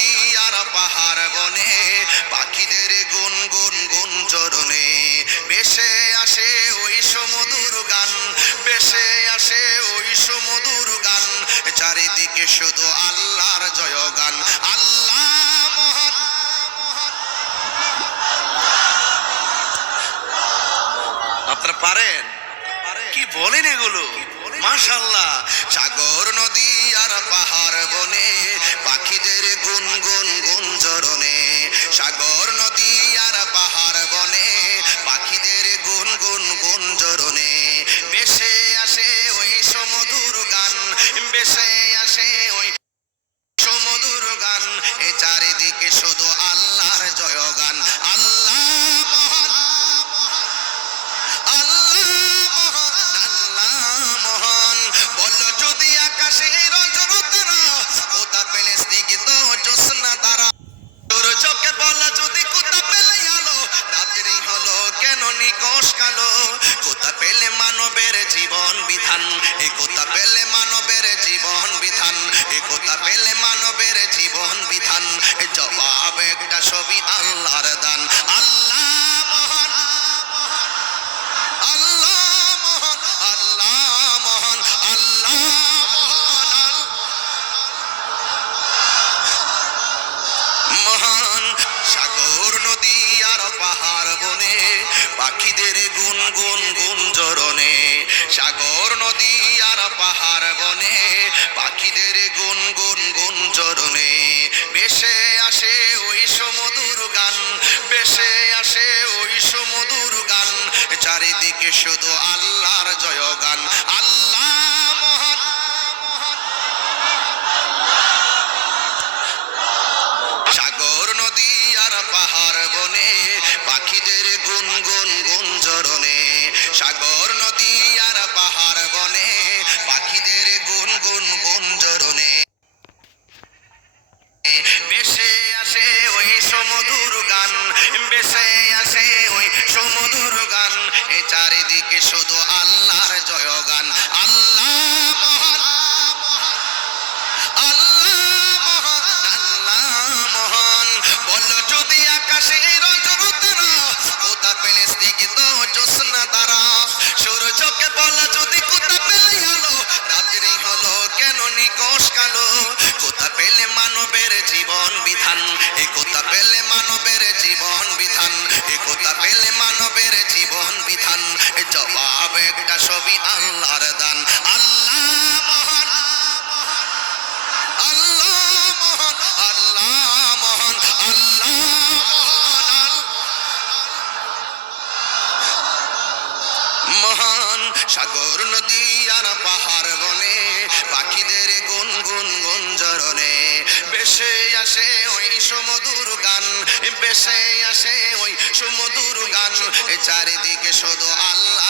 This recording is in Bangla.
নদী আর পাহাড় বনে, পাখিদের গুন গুন গুন চরণে বেশে আসে ওই সমুদুর গান, বেশে আসে ওই সমুদুর গান। চারিদিকে শুধু আল্লাহর জয়গান, আল্লাহ আপনারা পারেন? কি বলেন এগুলো? মাশাল্লাহ সাগর, নদী আর পাহাড় বনে বিধান। এ কোথা পেলে মানবের জীবন বিধান। এ কোথা পেলে মানবের জীবন বিধান। জবাব একটা ছবি আল্লাহর দান। আল্লাহ মহান। আল্লাহ মহান। নদী পাহাড় বনে, পাখিদের গুন গুন নদী আর পাহাড় বনে, পাখিদের গুন গুন গুঞ্জরণে বেশে আসে ওই সমুদুর গান, বেশে আসে ওই সমুদুর গান। চারিদিকে শুধু আল্লাহর সাগর, নদী আর পাহাড় বনে, পাখিদের গুনগুন গুঞ্জরণে সাগর নদী আর চারিদিকে শুধু আল্লাহর জয়গান। আল্লাহ আল্লাহ কেন কালো? পেলে জীবন বিধান? এ কোথা পেলে মানবের জীবন বিধান? এ কোথা পেলে একটা ছবি আল্লাহর দান। আল্লাহ আল্লাহ আল্লাহ আল্লাহ সাগর, নদী আর পাহাড় বনে, পাখিদের গুন গুন গুঞ্জরণে বেশে আসে ওই সমুদুর গান বেশে আসে ওই সমুদুর গান। চারিদিকে শুধু আল্লাহর